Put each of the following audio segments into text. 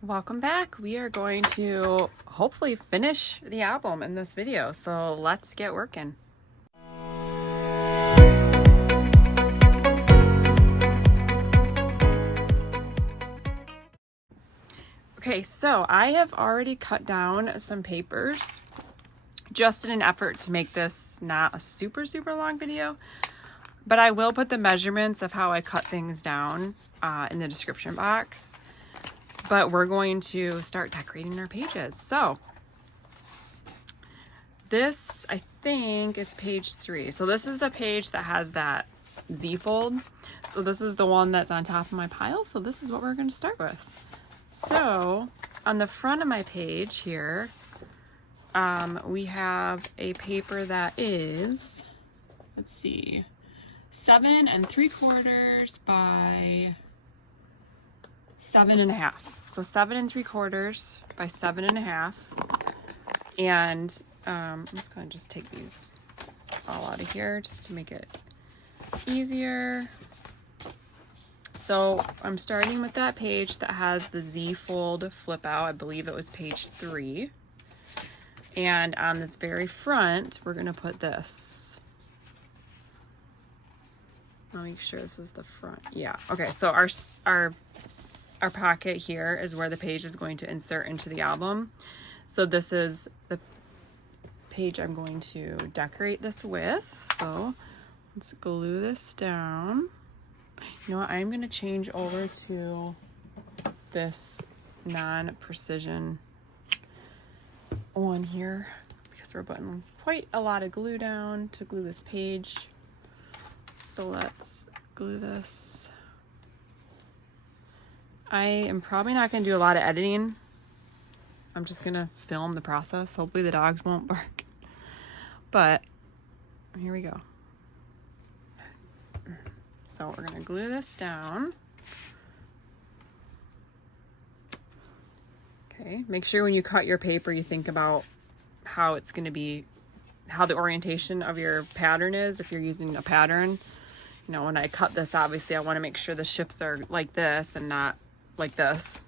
Welcome back. We are going to hopefully finish the album in this video, so let's get working. Okay, so I have already cut down some papers just in an effort to make this not a super long video, but I will put the measurements of how I cut things down in the description box. But we're going to start decorating our pages. So this, I think, is page 3. So this is the page that has that Z fold. So this is the one that's on top of my pile. So this is what we're going to start with. So on the front of my page here, we have a paper that is, let's see, 7 3/4 by 7 1/2. So 7 3/4 by 7 1/2. And I'm just going to just take these all out of here just to make it easier. So I'm starting with that page that has the Z fold flip out. I believe it was page 3. And on this very front, we're going to put this. I'll make sure this is the front. Yeah. Okay. So our pocket here is where the page is going to insert into the album. So this is the page I'm going to decorate this with. So let's glue this down. You know what? I'm going to change over to this non-precision one here because we're putting quite a lot of glue down to glue this page. So let's glue this. I am probably not going to do a lot of editing. I'm just going to film the process. Hopefully the dogs won't bark. But here we go. So we're going to glue this down. Okay, make sure when you cut your paper you think about how it's going to be, how the orientation of your pattern is if you're using a pattern. You know, when I cut this, obviously I want to make sure the ships are like this and not like this.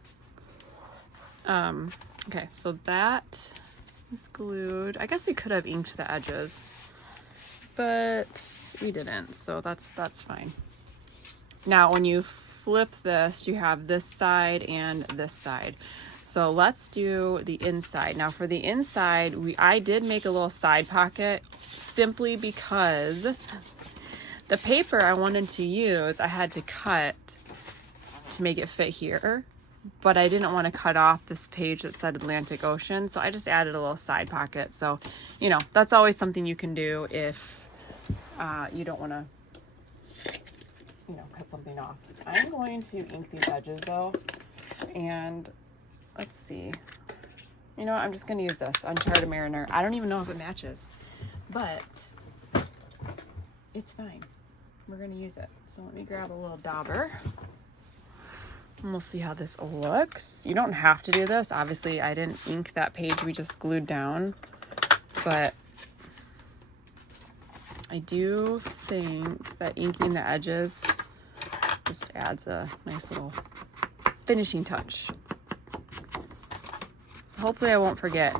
Okay, so that is glued. I guess we could have inked the edges, but we didn't, so that's fine. Now, when you flip this, you have this side and this side. So let's do the inside. Now for the inside, I did make a little side pocket simply because the paper I wanted to use, I had to cut to make it fit here, but I didn't want to cut off this page that said Atlantic Ocean, so I just added a little side pocket. So, you know, that's always something you can do if you don't want to, you know, cut something off. I'm going to ink these edges though, and let's see. You know what? I'm just going to use this Uncharted Mariner. I don't even know if it matches, but it's fine. We're going to use it. So let me grab a little dauber and we'll see how this looks. You don't have to do this. Obviously, I didn't ink that page we just glued down, but I do think that inking the edges just adds a nice little finishing touch. So hopefully I won't forget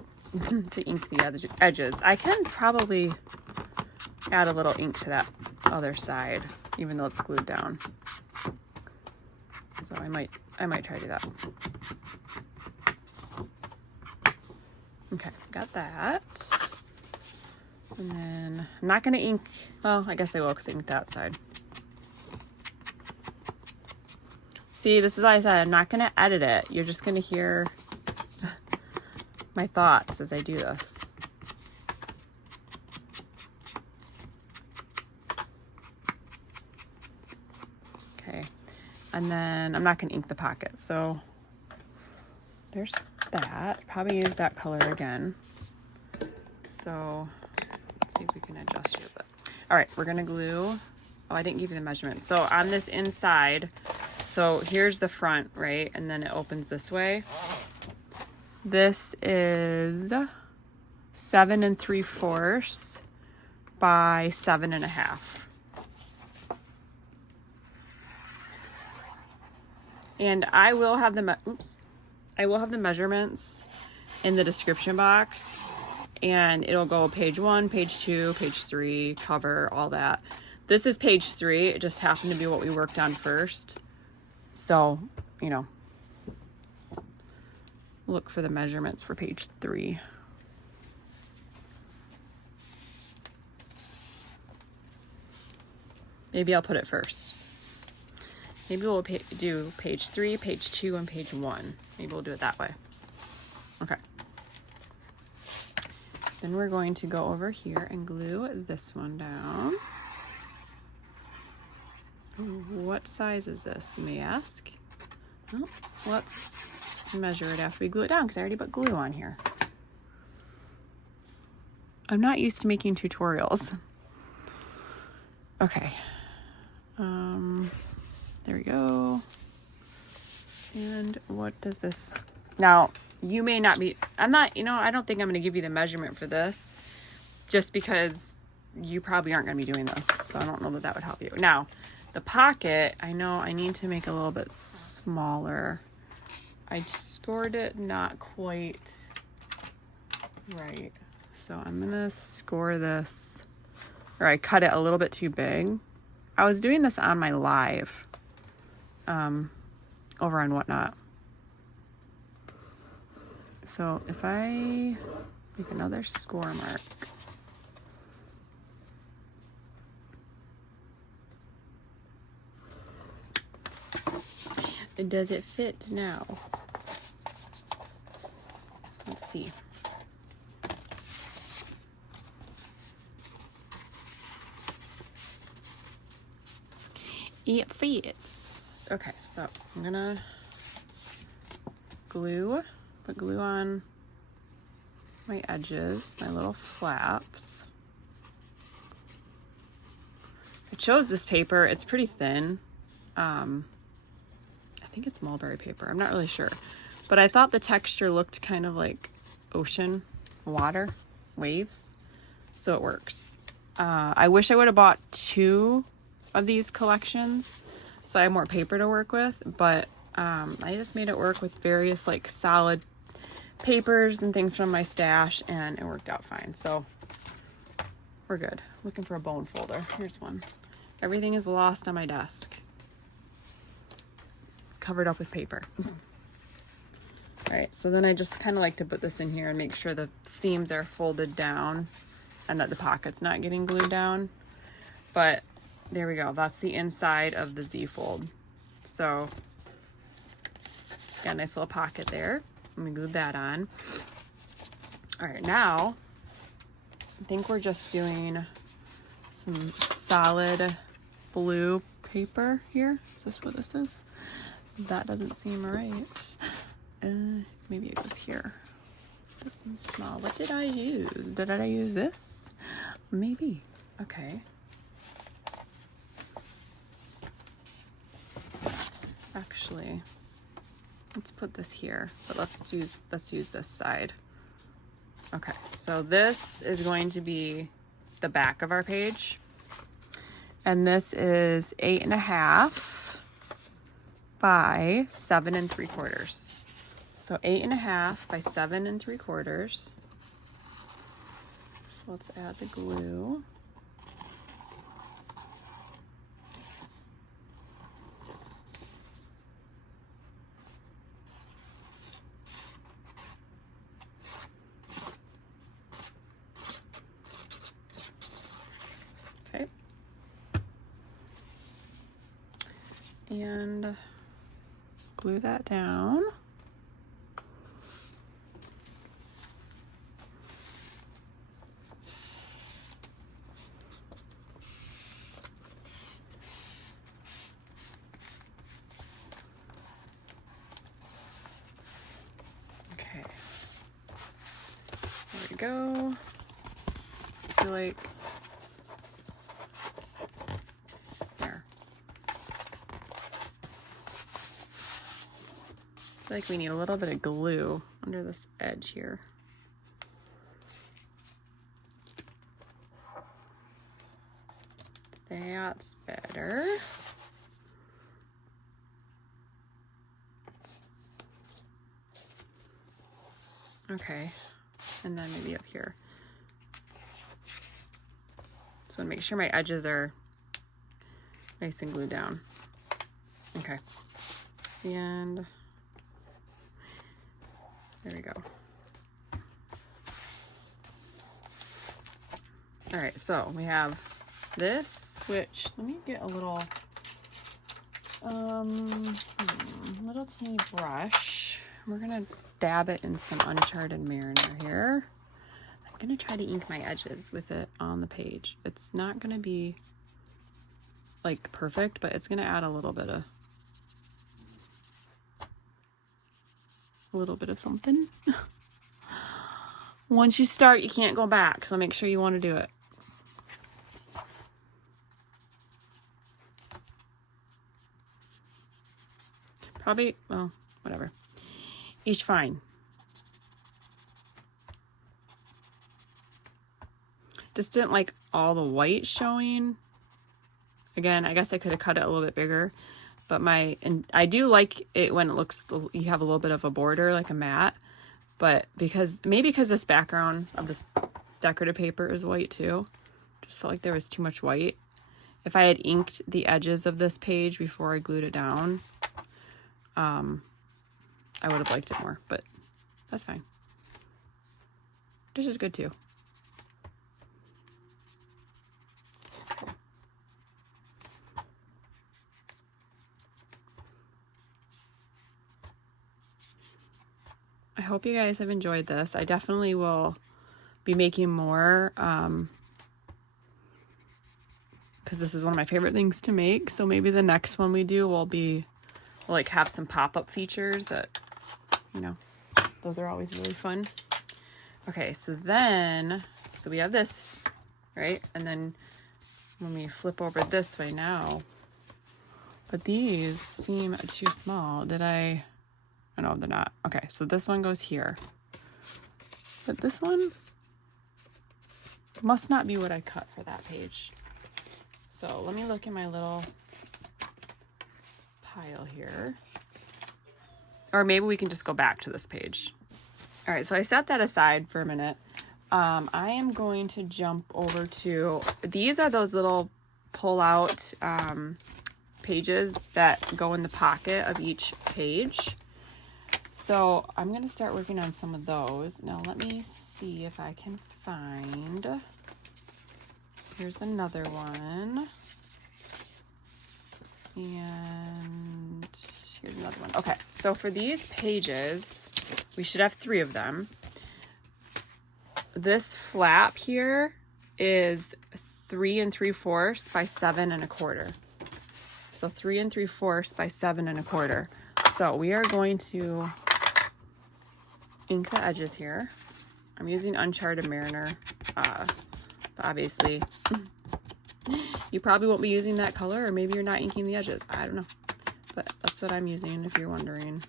to ink the edges. I can probably add a little ink to that other side, even though it's glued down. So I might try to do that. Okay, got that. And then I'm not going to ink, well, I guess I will because I inked that side. See, this is what I said, I'm not going to edit it. You're just going to hear my thoughts as I do this. Okay, and then I'm not going to ink the pocket, so there's that. Probably use that color again. So let's see if we can adjust here. But all right, we're gonna glue. Oh, I didn't give you the measurements. So on this inside, so here's the front, right? And then it opens this way. This is 7 3/4 by 7 1/2. And I will have the, I will have the measurements in the description box, and it'll go page 1, page 2, page 3, cover, all that. This is page 3. It just happened to be what we worked on first. So, you know, look for the measurements for page 3. Maybe I'll put it first. Maybe we'll do page 3, page 2, and page 1. Maybe we'll do it that way. Okay. Then we're going to go over here and glue this one down. Ooh, what size is this, you may ask? Well, let's measure it after we glue it down, because I already put glue on here. I'm not used to making tutorials. Okay. There we go. And what does this... Now, you may not be... I'm not, you know, I don't think I'm going to give you the measurement for this, just because you probably aren't going to be doing this, so I don't know that that would help you. Now, the pocket, I know I need to make a little bit smaller. I scored it not quite right. So I'm going to score this, or I cut it a little bit too big. I was doing this on my live over on Whatnot. So if I make another score mark, does it fit now? Let's see. It fits. Okay, so I'm gonna put glue on my edges, my little flaps. I chose this paper. It's pretty thin. I think it's mulberry paper. I'm not really sure. But I thought the texture looked kind of like ocean water, waves. So it works. I wish I would have bought 2 of these collections so I have more paper to work with, but I just made it work with various like solid papers and things from my stash, and it worked out fine. So we're good. Looking for a bone folder. Here's one. Everything is lost on my desk. It's covered up with paper. All right, so then I just kind of like to put this in here and make sure the seams are folded down and that the pocket's not getting glued down. But there we go. That's the inside of the Z-fold. So got a nice little pocket there. Let me glue that on. All right, now I think we're just doing some solid blue paper here. Is this what this is? That doesn't seem right. Maybe it goes here. This seems small. What did I use? Did I use this? Maybe. Okay. Actually, let's put this here, but let's use this side. Okay, so this is going to be the back of our page, and this is 8.5 by 7 3/4. So 8.5 by 7 3/4. So let's add the glue. Okay. And glue that down. Okay. There we go. I feel like there. I feel like we need a little bit of glue under this edge here. That's better. Okay, and then maybe up here. So make sure my edges are nice and glued down. Okay, and there we go. All right, so we have this, which, let me get a little, little teeny brush. We're gonna dab it in some Uncharted Mariner here. I'm gonna try to ink my edges with it on the page. It's not gonna be like perfect, but it's gonna add a little bit of something. Once you start, you can't go back, so make sure you want to do it. Probably, well, whatever. Each fine. Just didn't like all the white showing. Again, I guess I could have cut it a little bit bigger, but I do like it when it looks, you have a little bit of a border, like a matte, but maybe because this background of this decorative paper is white too. Just felt like there was too much white. If I had inked the edges of this page before I glued it down, I would have liked it more, but that's fine. This is good too. I hope you guys have enjoyed this. I definitely will be making more, because this is one of my favorite things to make. So maybe the next one we do will like have some pop-up features that, you know, those are always really fun. Okay, so we have this, right? And then when we flip over this way now, but these seem too small. Oh, no, they're not. Okay, so this one goes here. But this one must not be what I cut for that page. So let me look in my little pile here. Or maybe we can just go back to this page. All right, so I set that aside for a minute. I am going to jump over to, these are those little pull-out pages that go in the pocket of each page. So I'm going to start working on some of those. Now let me see if I can find, here's another one. And here's another one. Okay, so for these pages, we should have 3 of them. This flap here is 3 3/4 by 7 1/4. So 3 3/4 by 7 1/4. So we are going to ink the edges here. I'm using Uncharted Mariner, but obviously you probably won't be using that color, or maybe you're not inking the edges. I don't know, but that's what I'm using if you're wondering.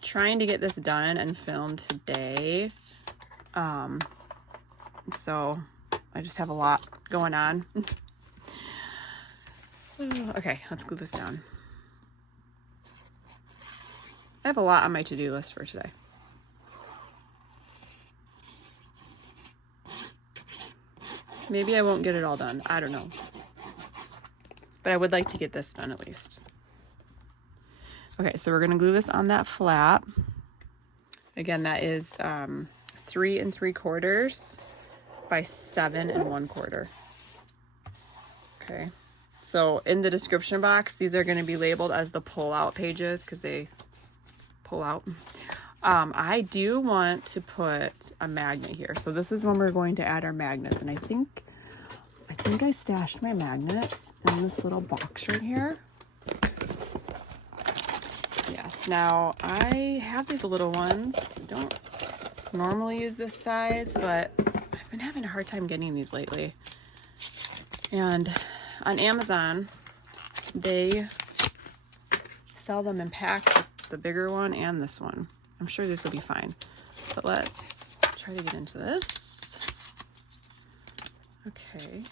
Trying to get this done and filmed today, so I just have a lot going on. Okay, let's glue this down. I have a lot on my to-do list for today. Maybe I won't get it all done. I don't know. But I would like to get this done at least. Okay, so we're going to glue this on that flap. Again, that is 3 3/4 by 7 1/4. Okay. So in the description box, these are going to be labeled as the pull-out pages because they pull out. I do want to put a magnet here. So this is when we're going to add our magnets. And I think I stashed my magnets in this little box right here. Yes, now I have these little ones. I don't normally use this size, but I've been having a hard time getting these lately. And on Amazon, they sell them in packs, the bigger one and this one. I'm sure this will be fine, but let's try to get into this. Okay.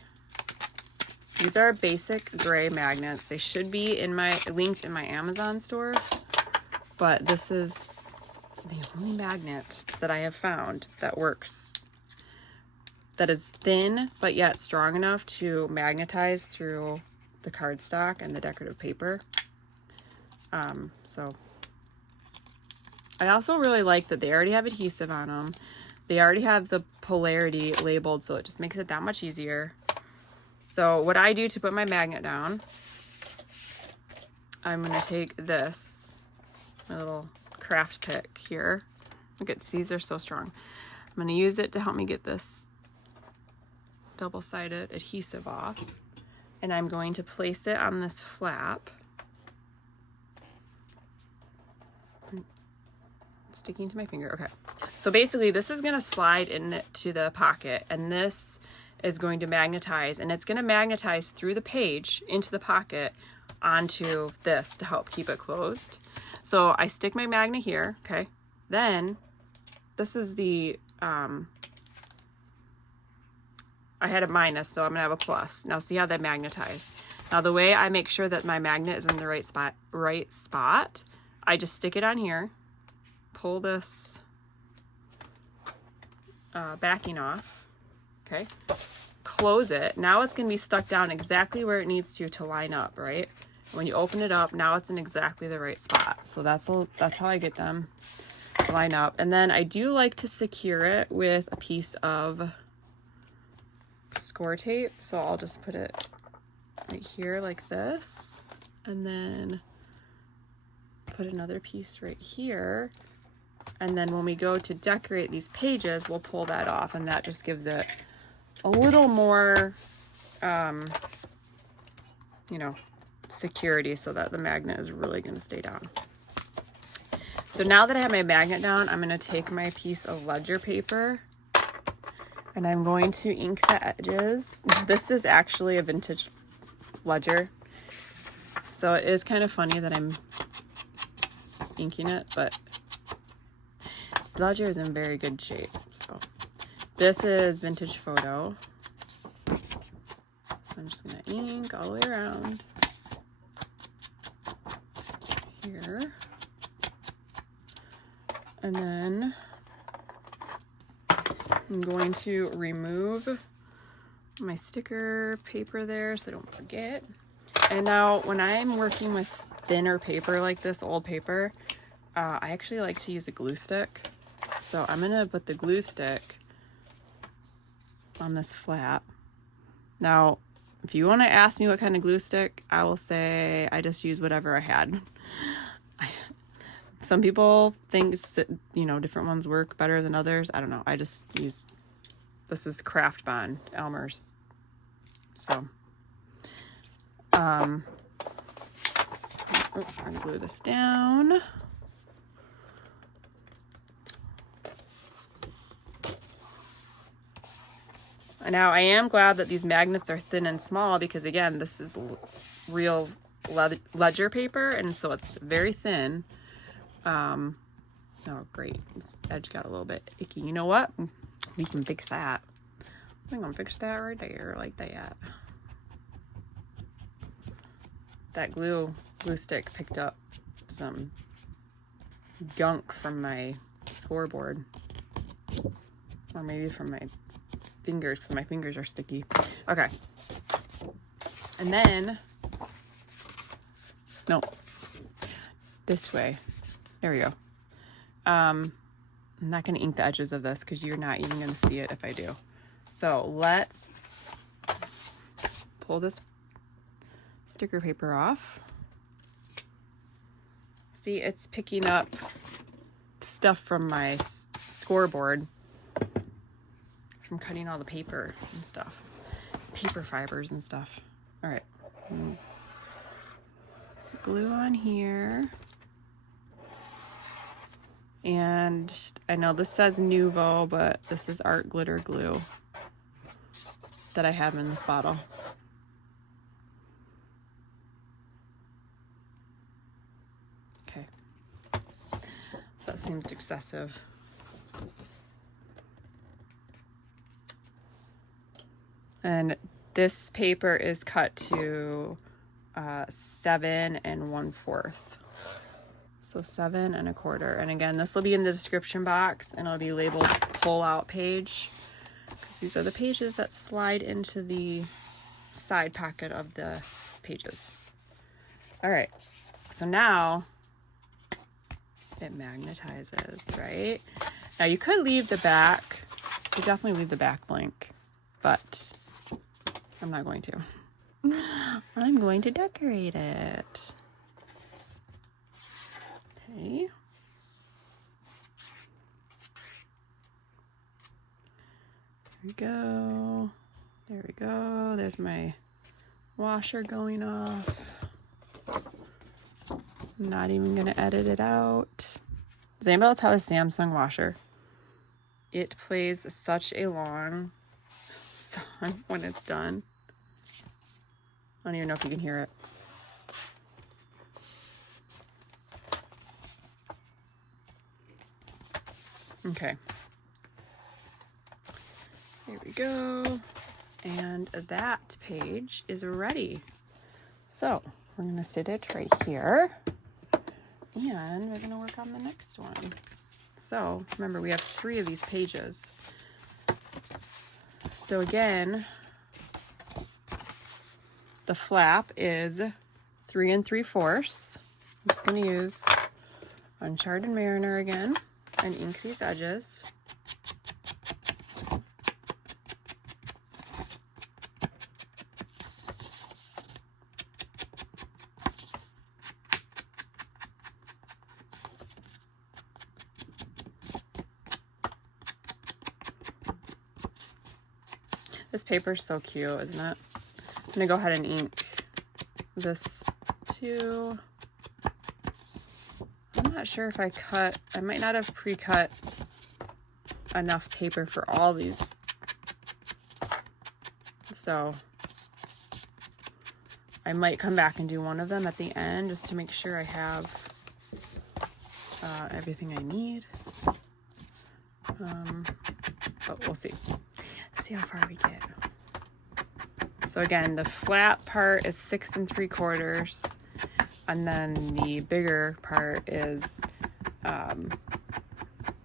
These are basic gray magnets. They should be linked in my Amazon store, but this is the only magnet that I have found that works, that is thin but yet strong enough to magnetize through the cardstock and the decorative paper. So I also really like that they already have adhesive on them. They already have the polarity labeled, so it just makes it that much easier. So what I do to put my magnet down, I'm going to take this, my little craft pick here. Look at these are so strong. I'm going to use it to help me get this double-sided adhesive off. And I'm going to place it on this flap. Sticking to my finger. Okay. So basically this is going to slide into the pocket, and this is going to magnetize, and it's going to magnetize through the page into the pocket onto this to help keep it closed. So I stick my magnet here. Okay. Then this is the, I had a minus, so I'm gonna have a plus. Now see how they magnetize. Now the way I make sure that my magnet is in the right spot, I just stick it on here, pull this backing off, okay, close it. Now it's gonna be stuck down exactly where it needs to line up, right? When you open it up, now it's in exactly the right spot. So that's how I get them to line up. And then I do like to secure it with a piece of score tape. So I'll just put it right here like this, and then put another piece right here. And then when we go to decorate these pages, we'll pull that off, and that just gives it a little more, you know, security, so that the magnet is really going to stay down. So now that I have my magnet down, I'm going to take my piece of ledger paper and I'm going to ink the edges. This is actually a vintage ledger, so it is kind of funny that I'm inking it, but this ledger is in very good shape. So this is vintage photo, so I'm just going to ink all the way around here, and then I'm going to remove my sticker paper there so I don't forget. And now when I'm working with thinner paper like this, old paper, I actually like to use a glue stick. So I'm gonna put the glue stick on this flap. Now, if you want to ask me what kind of glue stick, I will say I just use whatever I had. Some people think that, you know, different ones work better than others. I don't know. I just use, this is Craft Bond, Elmer's. So, I'm gonna glue this down. Now I am glad that these magnets are thin and small, because again, this is real ledger paper, and so it's very thin. Oh great, this edge got a little bit icky. You know what? We can fix that. I'm gonna fix that right there, like that. That glue stick picked up some gunk from my scoreboard, or maybe from my fingers, because my fingers are sticky. Okay, and then no, this way. There we go. I'm not going to ink the edges of this because you're not even going to see it if I do. So let's pull this sticker paper off. See, it's picking up stuff from my scoreboard from cutting all the paper and stuff, paper fibers and stuff. All right, glue on here. And I know this says Nuvo, but this is art glitter glue that I have in this bottle. Okay, that seems excessive. And This paper is cut to 7 1/4. So 7 1/4. And again, this will be in the description box and it'll be labeled pull out page, because these are the pages that slide into the side pocket of the pages. All right, so now it magnetizes, right? Now you could leave the back, you could definitely leave the back blank, but I'm not going to. I'm going to decorate it. Okay. There we go. There we go. There's my washer going off. I'm not even gonna edit it out. Does anybody else have a Samsung washer? It plays such a long song when it's done. I don't even know if you can hear it. Okay. There we go. And that page is ready. So we're gonna sit it right here and we're gonna work on the next one. So remember, we have 3 of these pages. So again, the flap is 3 3/4. I'm just gonna use Uncharted Mariner again and ink these edges. This paper's so cute, isn't it? I'm gonna go ahead and ink this too. I'm not sure if I might not have pre-cut enough paper for all these. So I might come back and do one of them at the end just to make sure I have everything I need. But we'll see. See how far we get. So again, the flat part is 6 3/4, and then the bigger part is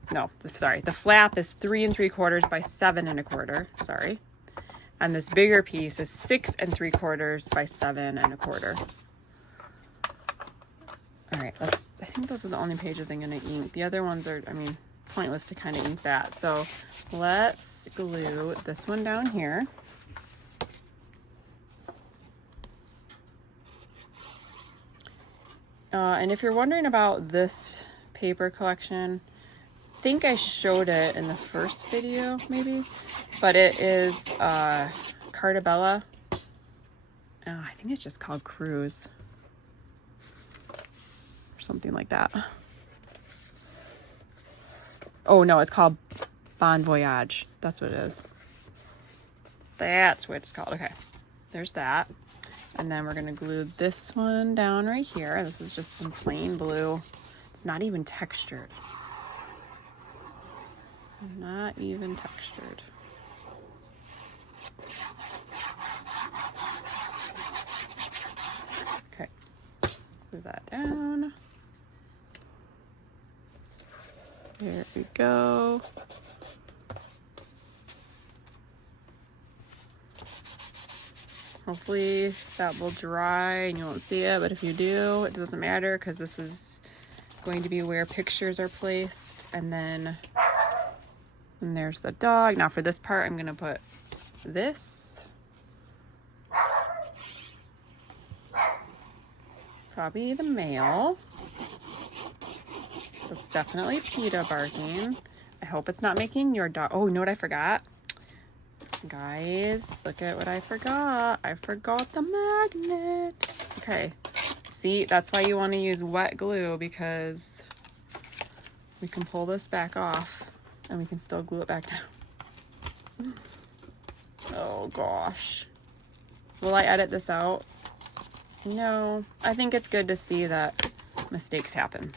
the flap is 3 3/4 by 7 1/4. Sorry, and this bigger piece is 6 3/4 by 7 1/4. All right, I think those are the only pages I'm gonna ink. The other ones are, pointless to kind of ink that. So let's glue this one down here. And if you're wondering about this paper collection, I think I showed it in the first video maybe, but it is Cartabella. I think it's just called Cruise or something like that. Oh no, it's called Bon Voyage. That's what it is. That's what it's called. Okay, there's that. And then we're gonna glue this one down right here. This is just some plain blue. It's not even textured. Not even textured. Okay, glue that down. There we go. Hopefully that will dry and you won't see it, but if you do, it doesn't matter because this is going to be where pictures are placed. And there's the dog. Now for this part, I'm gonna put this. Probably the male. That's definitely PETA barking. I hope it's not making your dog. Oh, you know what I forgot? Guys, look at what I forgot. I forgot the magnet. Okay, see, that's why you want to use wet glue, because we can pull this back off and we can still glue it back down. Oh gosh. Will I edit this out? No, I think it's good to see that mistakes happen.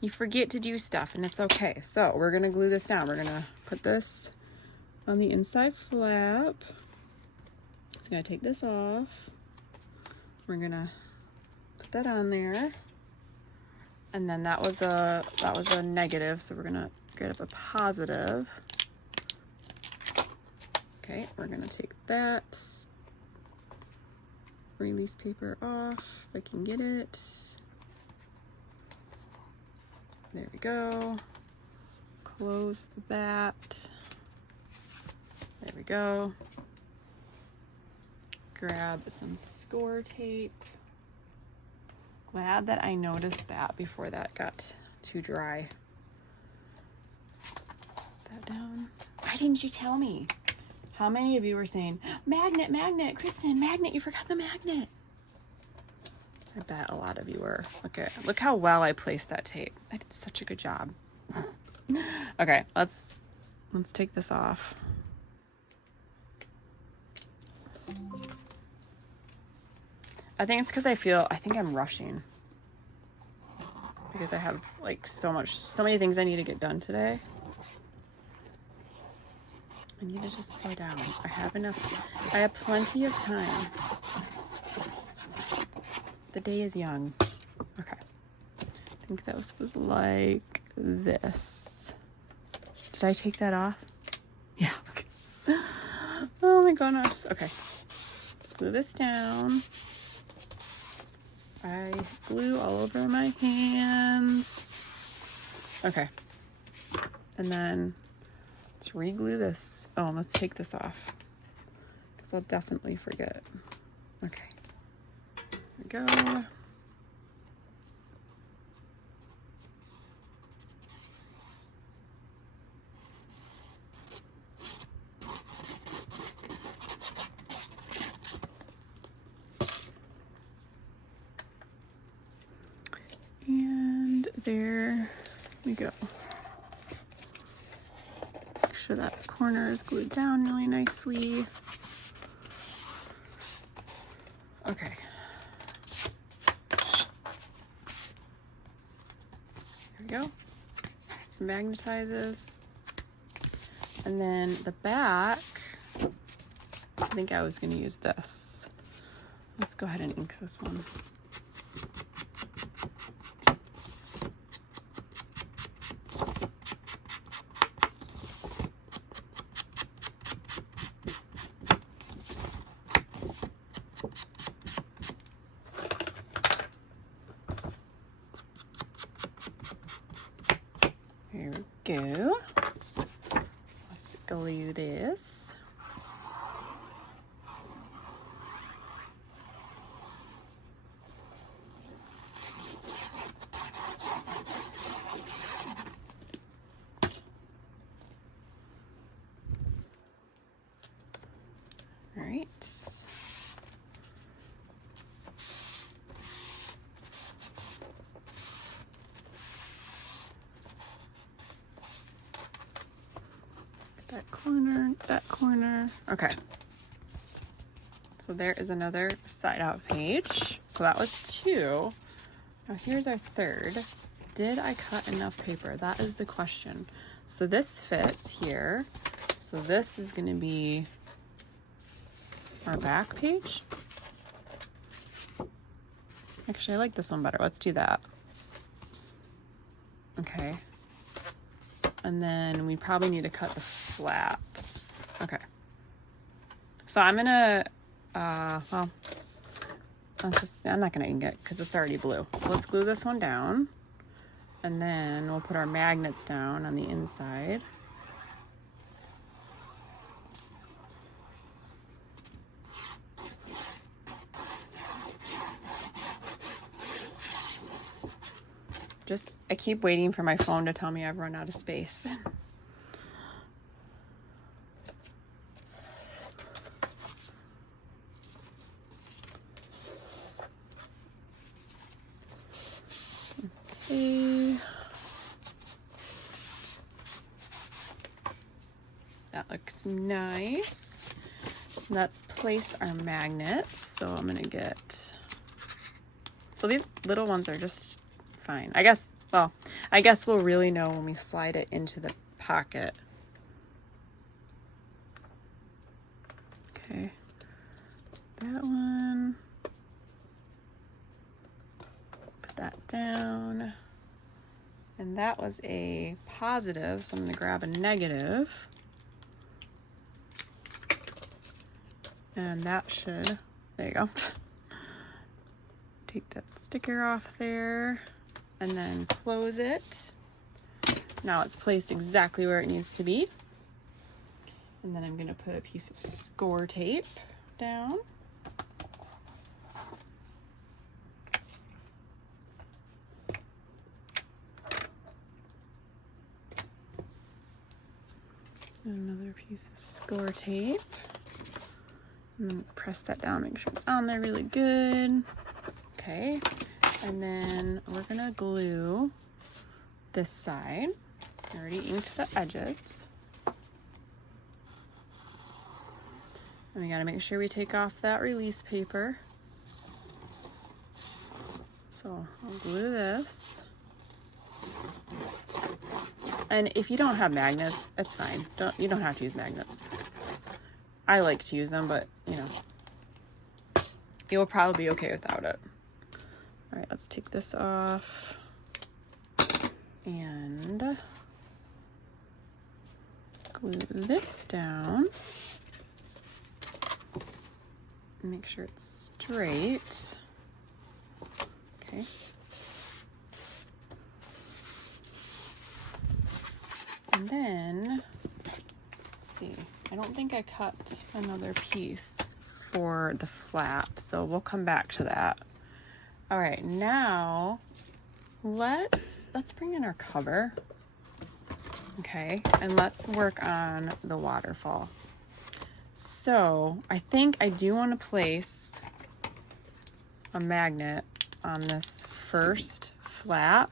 You forget to do stuff and it's okay. So we're gonna glue this down. We're gonna put this on the inside flap. gonna take this off. We're gonna put that on there. And then that was a negative, so we're gonna get up a positive. Okay, we're gonna take that release paper off if I can get it. There we go. Close that. There we go. Grab some score tape. Glad that I noticed that before that got too dry. Put that down. Why didn't you tell me? How many of you were saying, magnet, magnet, Kristen, magnet, you forgot the magnet? I bet a lot of you were. Okay, look how well I placed that tape. I did such a good job. Okay, let's take this off. I think it's because I think I'm rushing. Because I have like so many things I need to get done today. I need to just slow down. I have plenty of time. The day is young. Okay. I think that was like this. Did I take that off? Yeah, okay. Oh my goodness. Okay. Let's glue this down. I glue all over my hands. Okay. And then let's re-glue this. Oh, and let's take this off because I'll definitely forget. Okay. There we go. And there we go. Make sure that corner is glued down really nicely. Okay. There we go. Magnetizes. And then the back, I think I was going to use this. Let's go ahead and ink this one. There we go. Let's glue this. All right. That corner. Okay. So there is another side out page. So that was 2. Now here's our 3rd. Did I cut enough paper? That is the question. So this fits here. So this is going to be our back page. Actually, I like this one better. Let's do that. Okay. And then we probably need to cut the flaps. Okay. So I'm gonna, well, I'm not gonna ink it because it's already blue. So let's glue this one down. And then we'll put our magnets down on the inside. I keep waiting for my phone to tell me I've run out of space. Okay. That looks nice. Let's place our magnets. So I'm gonna get, so these little ones are just fine. I guess we'll really know when we slide it into the pocket. Okay. that one. Put that down. And that was a positive, so I'm going to grab a negative. And that should, there you go. Take that sticker off there and then close it. Now it's placed exactly where it needs to be. And then I'm going to put a piece of score tape down. Another piece of score tape. And then press that down, make sure it's on there really good. Okay, and then we're gonna glue this side. I already inked the edges. And we gotta make sure we take off that release paper. So I'll glue this. And if you don't have magnets, it's fine. You don't have to use magnets. I like to use them, but you know, you'll probably be okay without it. All right, let's take this off and glue this down. Make sure it's straight. Okay. And then, let's see, I don't think I cut another piece for the flap, so we'll come back to that. All right, now let's bring in our cover. Okay, and let's work on the waterfall. So I think I do want to place a magnet on this first flap.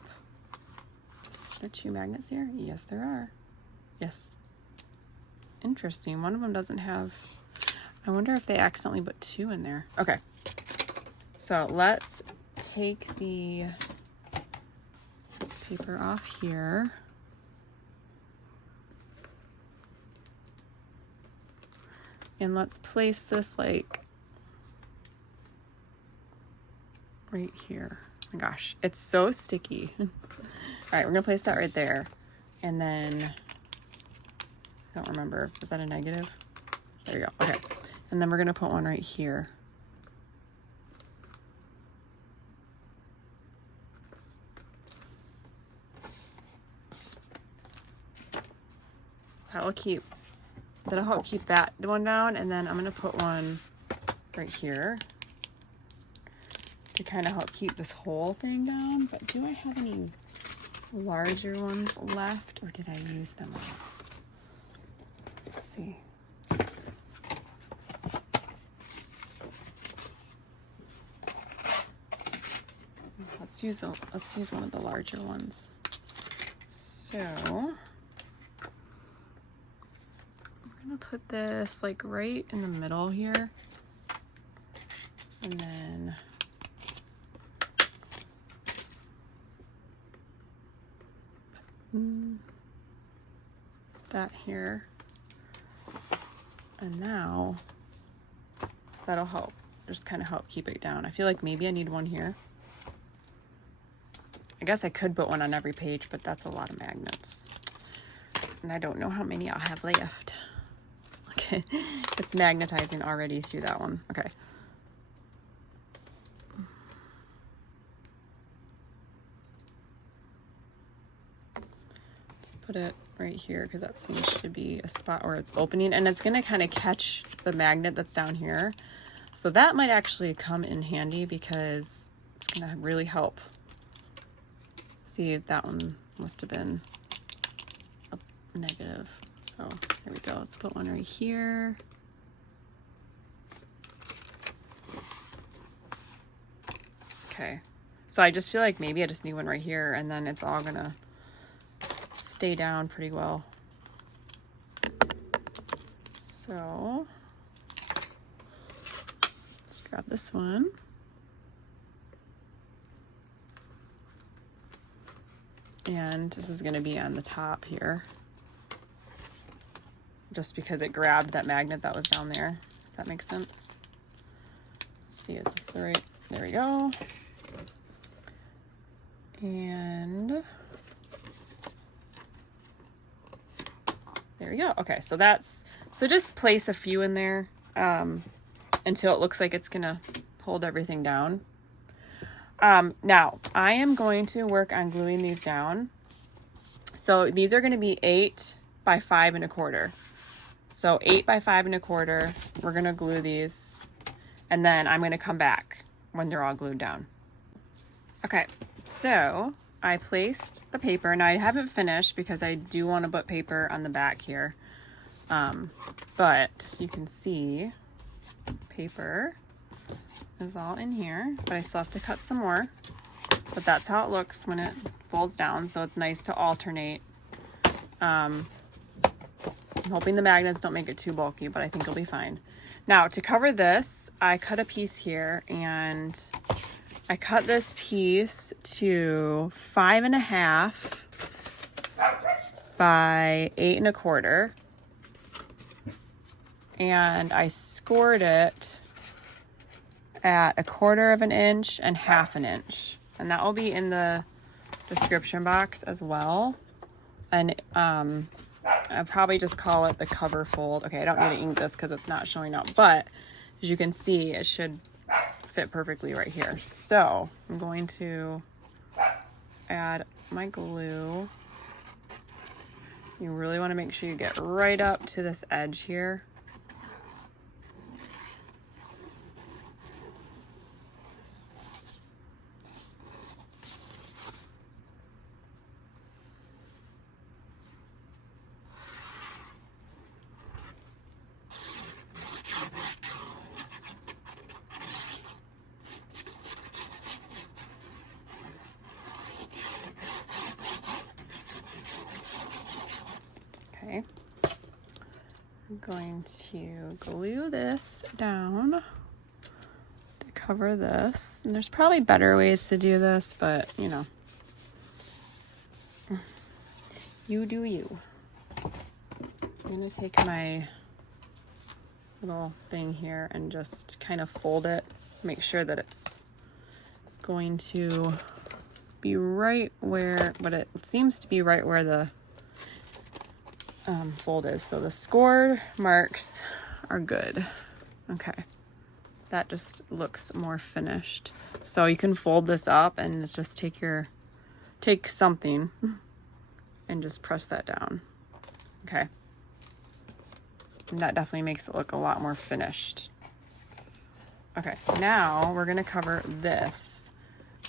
Is there 2 magnets here? Yes, there are. Yes. Interesting. One of them doesn't have, I wonder if they accidentally put 2 in there. Okay. So let's take the paper off here. And let's place this like right here. Oh my gosh, it's so sticky. All right, we're gonna place that right there. And then, I don't remember, is that a negative? There you go, okay. And then we're gonna put one right here. That'll help keep that one down, and then I'm gonna put one right here to kind of help keep this whole thing down. But do I have any larger ones left, or did I use them all? Let's see. Let's use one of the larger ones. So I'm gonna put this like right in the middle here, and then that here, and now that'll help, just kind of help keep it down. I feel like maybe I need one here. I guess I could put one on every page, but that's a lot of magnets, and I don't know how many I'll have left. Okay, it's magnetizing already through that one. Okay. Let's put it right here because that seems to be a spot where it's opening, and it's gonna kind of catch the magnet that's down here. So that might actually come in handy because it's gonna really help. See, that one must have been a negative. So there we go. Let's put one right here. Okay. So I just feel like maybe I just need one right here, and then it's all gonna stay down pretty well. So let's grab this one. And this is gonna be on the top here, just because it grabbed that magnet that was down there, if that makes sense. see, is this the right, there we go. And there we go. Okay, so just place a few in there until it looks like it's gonna hold everything down. Now I am going to work on gluing these down. So these are gonna be 8 by 5 1/4. So 8 by 5 1/4, we're gonna glue these, and then I'm gonna come back when they're all glued down. Okay, so I placed the paper. Now I haven't finished because I do want to put paper on the back here. But you can see paper is all in here, but I still have to cut some more. But that's how it looks when it folds down, so it's nice to alternate. I'm hoping the magnets don't make it too bulky, but I think it'll be fine. Now to cover this, I cut a piece here, and I cut this piece to 5 1/2 by 8 1/4. And I scored it at 1/4 of an inch and 1/2 an inch. And that will be in the description box as well. And I'll probably just call it the cover fold. Okay, I don't need to ink this because it's not showing up, but as you can see, it should fit perfectly right here. So I'm going to add my glue. You really want to make sure you get right up to this edge here. Okay, I'm going to glue this down to cover this. And there's probably better ways to do this, but you know, you do you. I'm gonna take my little thing here and just kind of fold it, make sure that it's going to be right where, but it seems to be right where the fold is. So the score marks are good. Okay, that just looks more finished. So you can fold this up and just take something and just press that down. Okay, and that definitely makes it look a lot more finished. Okay, now we're gonna cover this.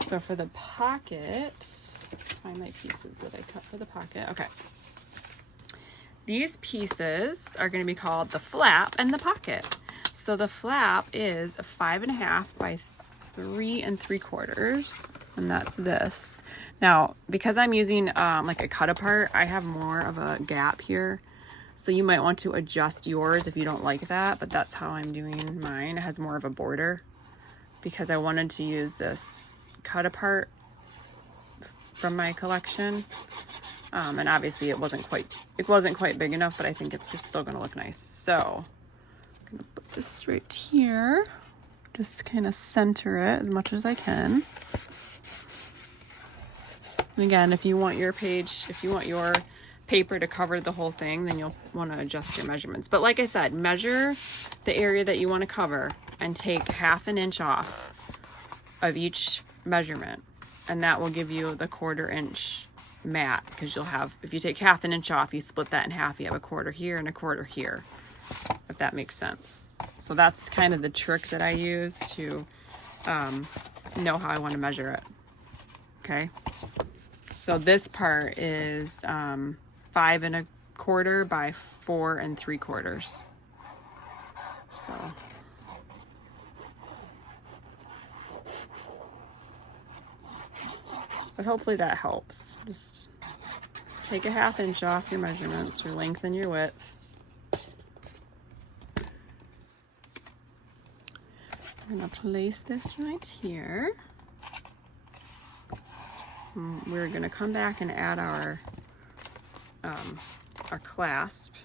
So for the pocket, let's find my pieces that I cut for the pocket. Okay. These pieces are going to be called the flap and the pocket. So the flap is a 5 1/2 by 3 3/4, and that's this. Now, because I'm using like a cut apart, I have more of a gap here. So you might want to adjust yours if you don't like that, but that's how I'm doing mine. It has more of a border because I wanted to use this cut apart from my collection. And obviously it wasn't quite big enough, but I think it's just still gonna look nice. So I'm gonna put this right here, just kind of center it as much as I can. And again, if you want your paper to cover the whole thing, then you'll want to adjust your measurements. But like I said, measure the area that you want to cover and take 1/2 inch off of each measurement, and that will give you the 1/4 inch mat, because you'll have, if you take 1/2 inch off, you split that in half, you have a 1/4 here and a 1/4 here, if that makes sense. So that's kind of the trick that I use to know how I want to measure it. Okay, so this part is 5 1/4 by 4 3/4. So but hopefully that helps. Just take a 1/2 inch off your measurements, your length and your width. I'm gonna place this right here. We're gonna come back and add our clasp,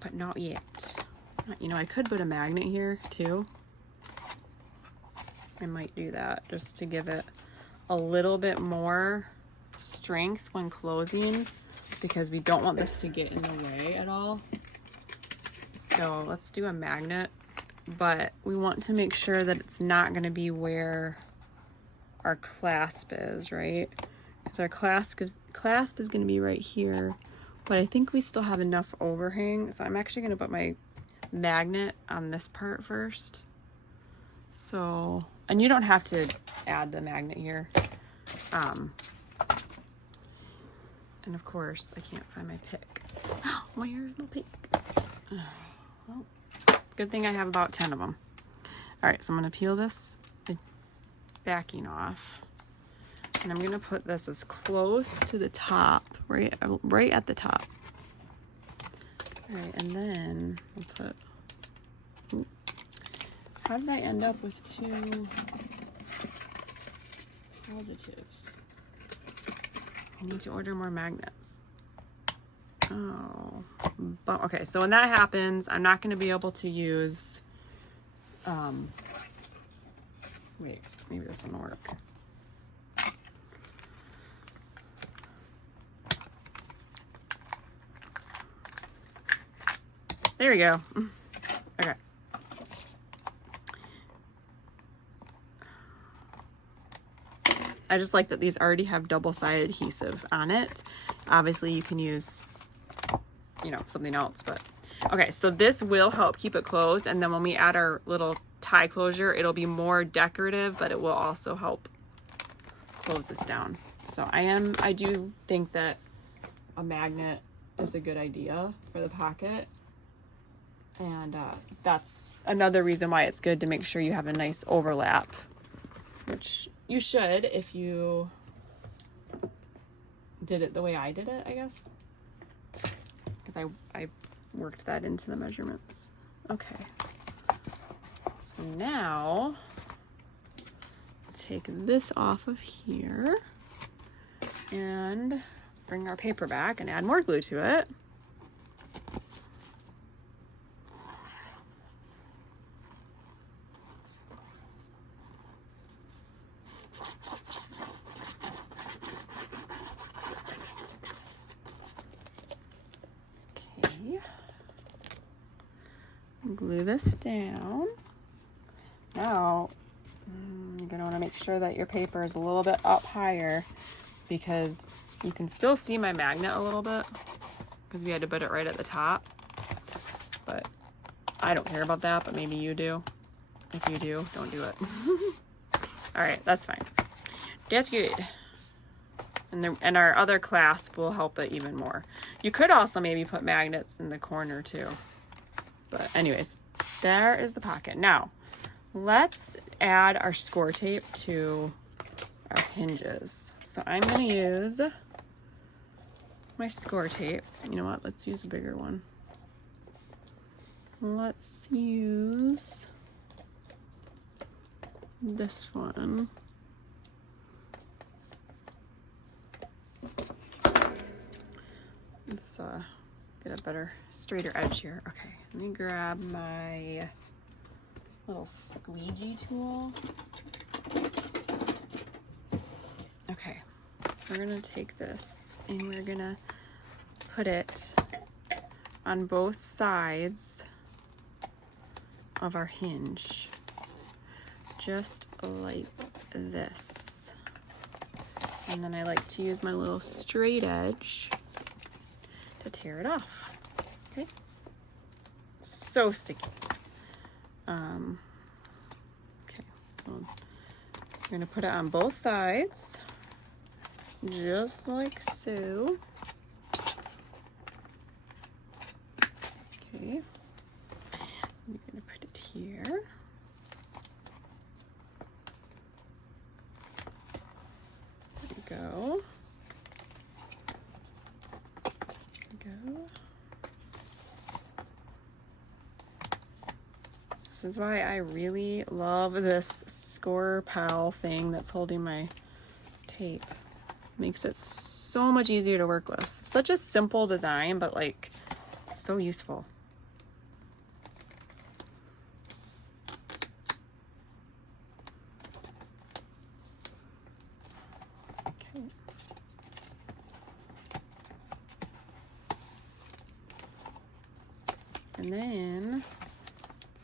but not yet. You know, I could put a magnet here too, I might do that just to give it a little bit more strength when closing, because we don't want this to get in the way at all. So let's do a magnet, but we want to make sure that it's not going to be where our clasp is, right? Because our clasp is going to be right here, but I think we still have enough overhang. So I'm actually going to put my magnet on this part first. So, and you don't have to add the magnet here. And of course, I can't find my pick. Oh, where's my pick? Well, good thing I have about 10 of them. All right, so I'm gonna peel this backing off, and I'm gonna put this as close to the top, right at the top. All right, and then we'll put. How did I end up with 2 positives? I need to order more magnets. Oh, but okay, so when that happens, I'm not going to be able to use, wait, maybe this one will work. There we go. Okay. I just like that these already have double-sided adhesive on it. Obviously you can use, you know, something else, but okay, so this will help keep it closed, and then when we add our little tie closure, it'll be more decorative, but it will also help close this down. So I do think that a magnet is a good idea for the pocket, and that's another reason why it's good to make sure you have a nice overlap, which you should if you did it the way I did it, I guess, because I worked that into the measurements. Okay, so now take this off of here and bring our paper back and add more glue to it. Glue this down. Now you're going to want to make sure that your paper is a little bit up higher, because you can still see my magnet a little bit because we had to put it right at the top, but I don't care about that, but maybe you do. If you do, don't do it. All right, that's fine. That's good. And our other clasp will help it even more. You could also maybe put magnets in the corner too. But anyways, there is the pocket. Now, let's add our score tape to our hinges. So I'm going to use my score tape. You know what? Let's use a bigger one. Let's use this one. Let's get a better, straighter edge here. Okay, let me grab my little squeegee tool. Okay, we're gonna take this and we're gonna put it on both sides of our hinge, just like this. And then I like to use my little straight edge to tear it off. Okay, so sticky. Okay, well, we're gonna put it on both sides, just like so. Okay, I'm gonna put it here. There we go. This is why I really love this score pal thing that's holding my tape. Makes it so much easier to work with. Such a simple design, but like so useful. And then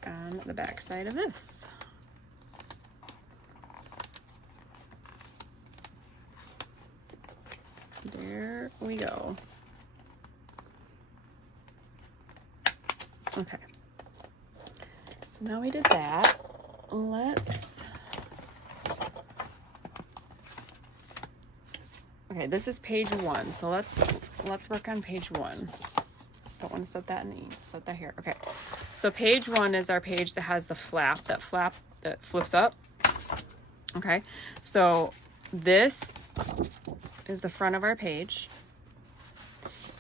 on the back side of this. There we go. Okay. So now we did that. Okay, this is page 1. So let's work on page 1. Don't want to set that in the set that here. Okay. So page 1 is our page that has the flap that flips up. Okay. So this is the front of our page.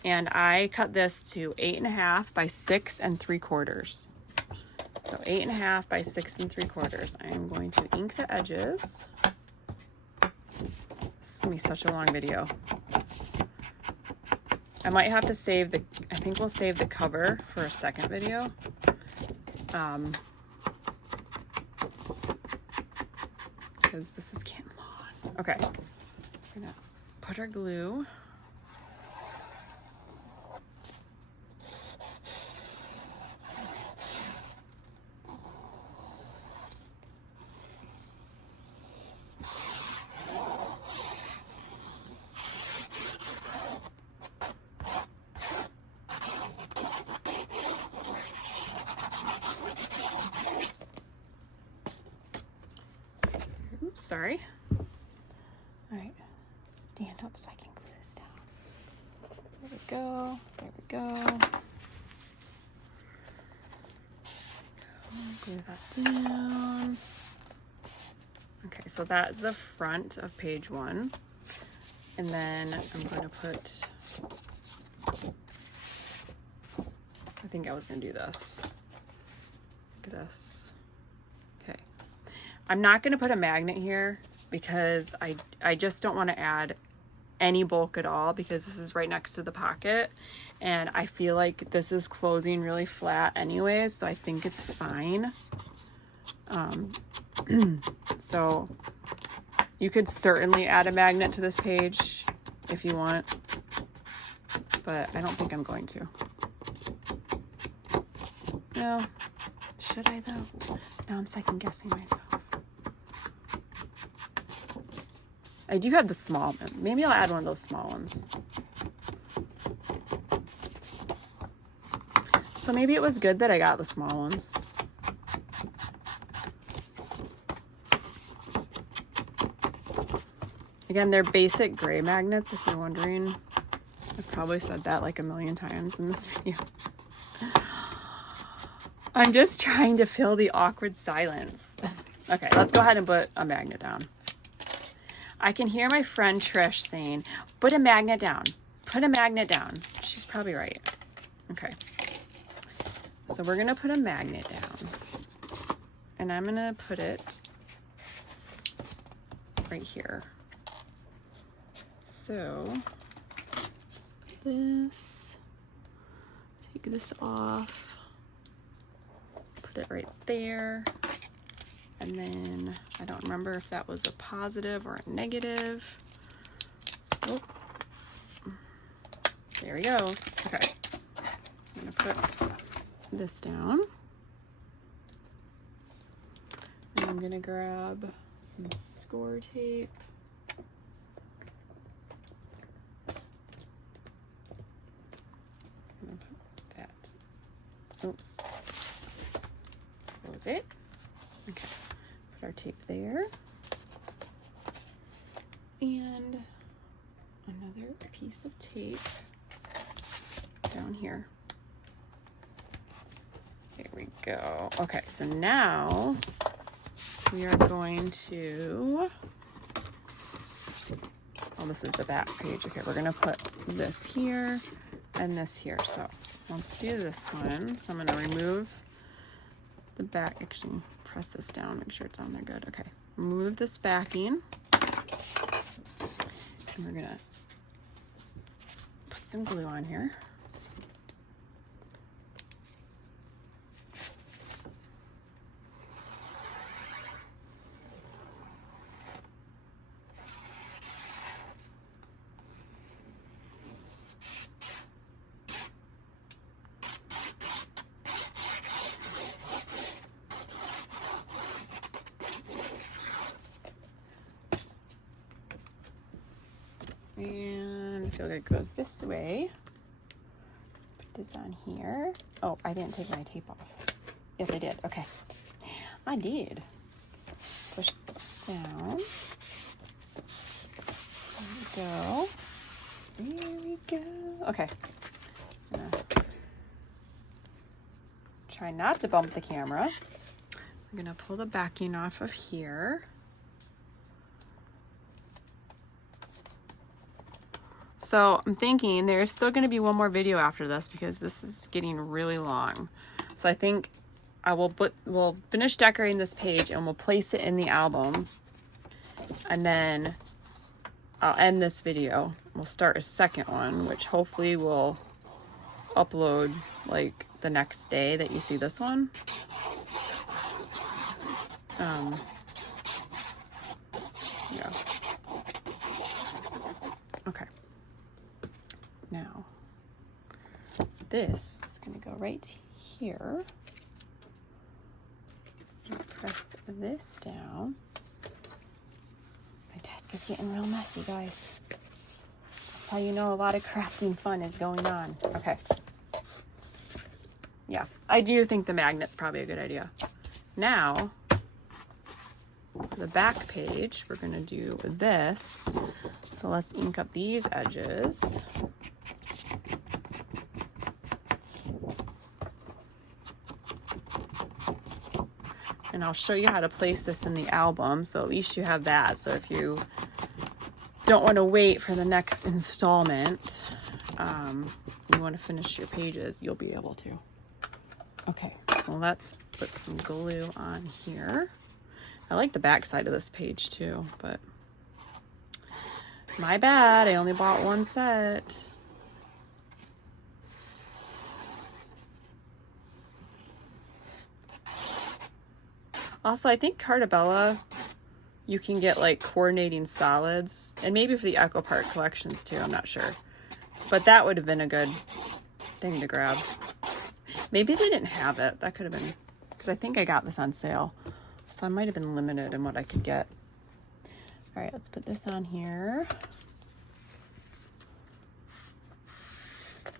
And I cut this to 8.5 by 6 3/4. So 8.5 by 6 3/4. I am going to ink the edges. This is gonna be such a long video. I might have to save I think we'll save the cover for a second video. Because this is getting long. Okay, we're gonna put our glue. Oops, sorry. All right, stand up so I can glue this down. There we go. There we go. Glue that down. Okay, so that's the front of page 1. And then I'm going to put, I think I was going to do this. Look at this. Okay. I'm not going to put a magnet here because I just don't want to add any bulk at all because this is right next to the pocket. And I feel like this is closing really flat anyways, so I think it's fine. So you could certainly add a magnet to this page if you want, but I don't think I'm going to. No, should I though? Now I'm second guessing myself. I do have the small one. Maybe I'll add one of those small ones. So maybe it was good that I got the small ones. Again, they're basic gray magnets, if you're wondering. I've probably said that like a million times in this video. I'm just trying to fill the awkward silence. Okay, let's go ahead and put a magnet down. I can hear my friend Trish saying, put a magnet down. Put a magnet down. She's probably right. Okay. So we're going to put a magnet down. And I'm going to put it right here. So, let's put this. Take this off. Put it right there. And then I don't remember if that was a positive or a negative. So, there we go. Okay. I'm going to put this down. And I'm going to grab some score tape. I'm going to put that. Oops. Close it. Okay. Put our tape there. And another piece of tape down here. There we go. Okay, so now we are going to, oh, this is the back page. Okay, we're gonna put this here and this here. So let's do this one. So I'm gonna remove the back, actually press this down, make sure it's on there good. Okay, remove this backing. And we're gonna put some glue on here. And I feel like it goes this way. Put this on here. Oh, I didn't take my tape off. Yes, I did. Okay. I did. Push this down. There we go. There we go. Okay. Try not to bump the camera. I'm gonna pull the backing off of here. So I'm thinking there's still gonna be one more video after this because this is getting really long. So I think we'll finish decorating this page and we'll place it in the album. And then I'll end this video. We'll start a second one, which hopefully will upload like the next day that you see this one. Yeah. Okay. Now, this is going to go right here. Press this down. My desk is getting real messy, guys. That's how you know a lot of crafting fun is going on. Okay. Yeah, I do think the magnet's probably a good idea. Now, the back page, we're going to do this. So let's ink up these edges. And I'll show you how to place this in the album, so at least you have that. So if you don't want to wait for the next installment, you want to finish your pages, you'll be able to. Okay, so let's put some glue on here. I like the back side of this page too, but my bad, I only bought one set. Also, I think Cartabella, you can get like coordinating solids, and maybe for the Echo Park collections too, I'm not sure. But that would have been a good thing to grab. Maybe they didn't have it. That could have been, because I think I got this on sale. So I might have been limited in what I could get. All right, let's put this on here.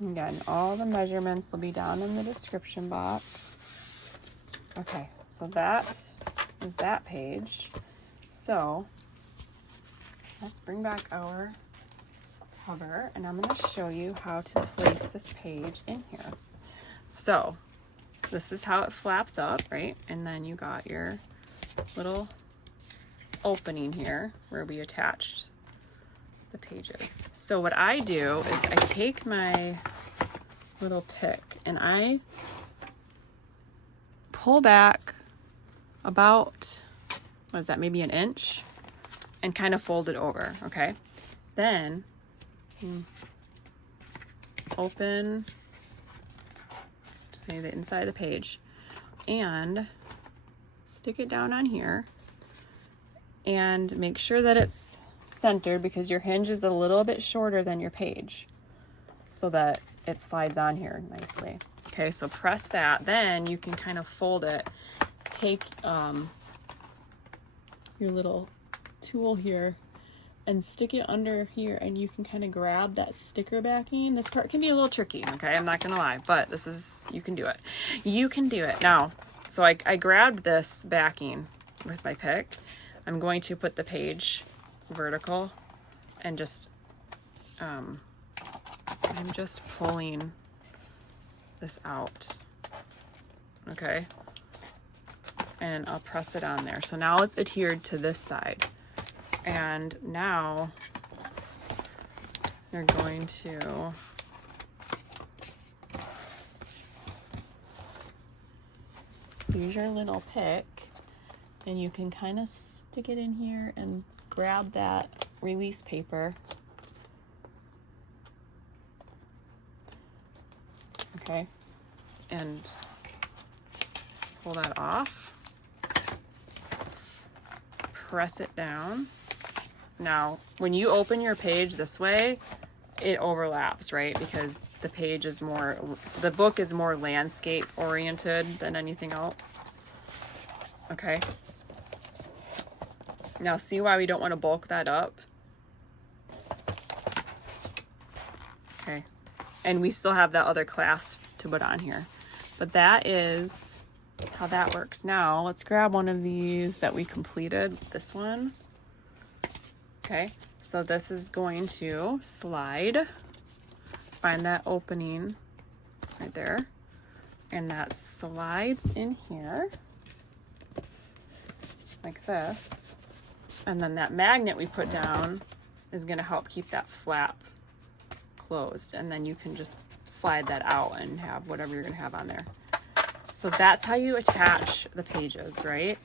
Again, all the measurements will be down in the description box. Okay, so that is that page. So let's bring back our cover, and I'm going to show you how to place this page in here. So this is how it flaps up, right? And then you got your little opening here where we attached the pages. So what I do is I take my little pick and I pull back about, what is that, maybe an inch, and kind of fold it over, okay? Then open, say the inside of the page, and stick it down on here and make sure that it's centered, because your hinge is a little bit shorter than your page, so that it slides on here nicely. Okay, so press that, then you can kind of fold it. Take your little tool here and stick it under here, and you can kind of grab that sticker backing. This part can be a little tricky, okay? I'm not gonna lie, but this is, you can do it. You can do it. Now, so I grabbed this backing with my pick. I'm going to put the page vertical and just, I'm just pulling this out, okay? And I'll press it on there. So now it's adhered to this side. And now you're going to use your little pick, and you can kind of stick it in here and grab that release paper. Okay, and pull that off. Press it down. Now, when you open your page this way, it overlaps, right? Because the page is more, the book is more landscape oriented than anything else. Okay. Now, see why we don't want to bulk that up? And we still have that other clasp to put on here. But that is how that works. Now let's grab one of these that we completed, this one. Okay, so this is going to slide. Find that opening right there. And that slides in here like this. And then that magnet we put down is gonna help keep that flap closed. And then you can just slide that out and have whatever you're gonna have on there. So that's how you attach the pages, right?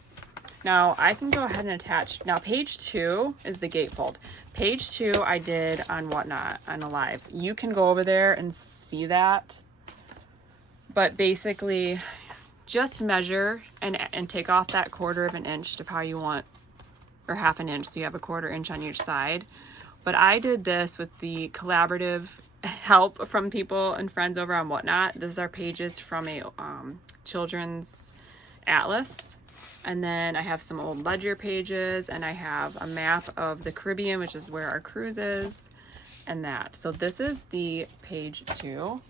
Now I can go ahead and attach, now page 2 is the gatefold. Page 2 I did on Whatnot, on a live. You can go over there and see that. But basically just measure and take off that 1/4 of an inch to how you want, or 1/2 inch, so you have a 1/4 inch on each side. But I did this with the collaborative help from people and friends over on Whatnot. These are pages from a children's atlas. And then I have some old ledger pages, and I have a map of the Caribbean, which is where our cruise is, and that. So this is the page 2.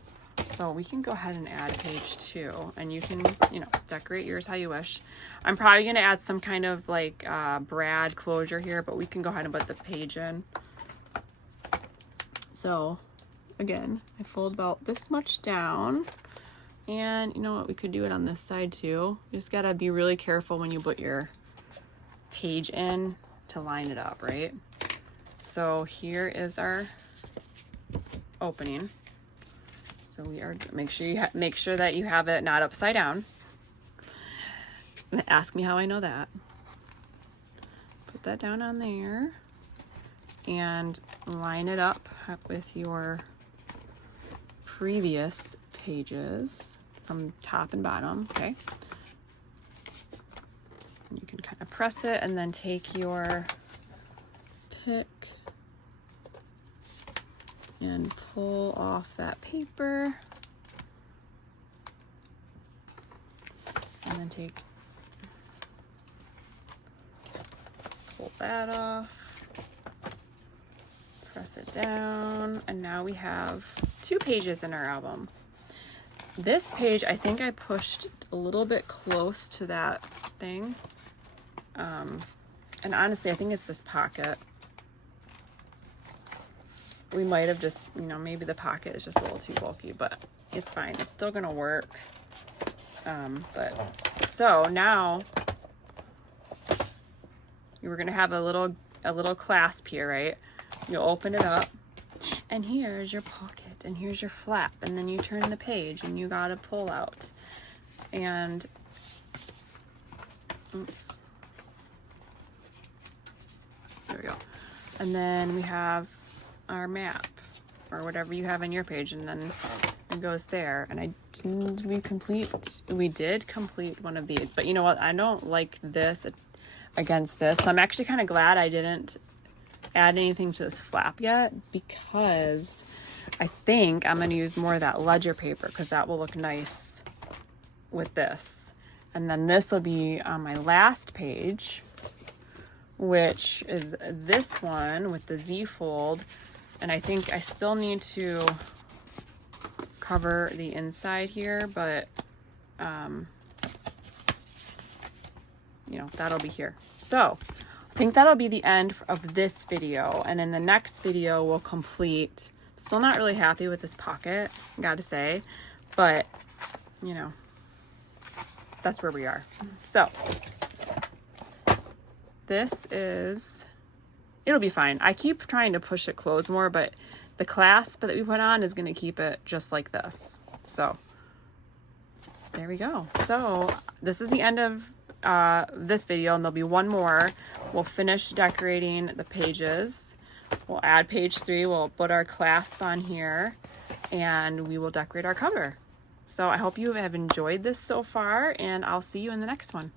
So we can go ahead and add page 2, and you can, you know, decorate yours how you wish. I'm probably going to add some kind of like brad closure here, but we can go ahead and put the page in. So again, I fold about this much down, and you know what, we could do it on this side too. You just got to be really careful when you put your page in to line it up, right? So here is our opening. So we are, make sure that you have it not upside down. Ask me how I know that. Put that down on there and line it up with your previous pages from top and bottom, okay? And you can kind of press it and then take your pick and pull off that paper, and then pull that off, press it down, and now we have 2 pages in our album. This page, I think I pushed a little bit close to that thing, and honestly I think it's this pocket. We might have just, you know, maybe the pocket is just a little too bulky, but it's fine. It's still gonna work. But so now you were gonna have a little clasp here, right? You'll open it up, and here's your pocket, and here's your flap, and then you turn the page, and you gotta pull out. And oops, there we go. And then we have our map or whatever you have on your page, and then it goes there. And we did complete one of these, but you know what, I don't like this against this, so I'm actually kind of glad I didn't add anything to this flap yet, because I think I'm going to use more of that ledger paper, because that will look nice with this. And then this will be on my last page, which is this one with the Z fold. And I think I still need to cover the inside here, but you know, that'll be here. So I think that'll be the end of this video, and in the next video we'll complete. Still not really happy with this pocket, gotta say, but you know, that's where we are. So this is, it'll be fine. I keep trying to push it closed more, but the clasp that we put on is going to keep it just like this. So there we go. So this is the end of this video, and there'll be one more. We'll finish decorating the pages. We'll add page 3. We'll put our clasp on here, and we will decorate our cover. So I hope you have enjoyed this so far, and I'll see you in the next one.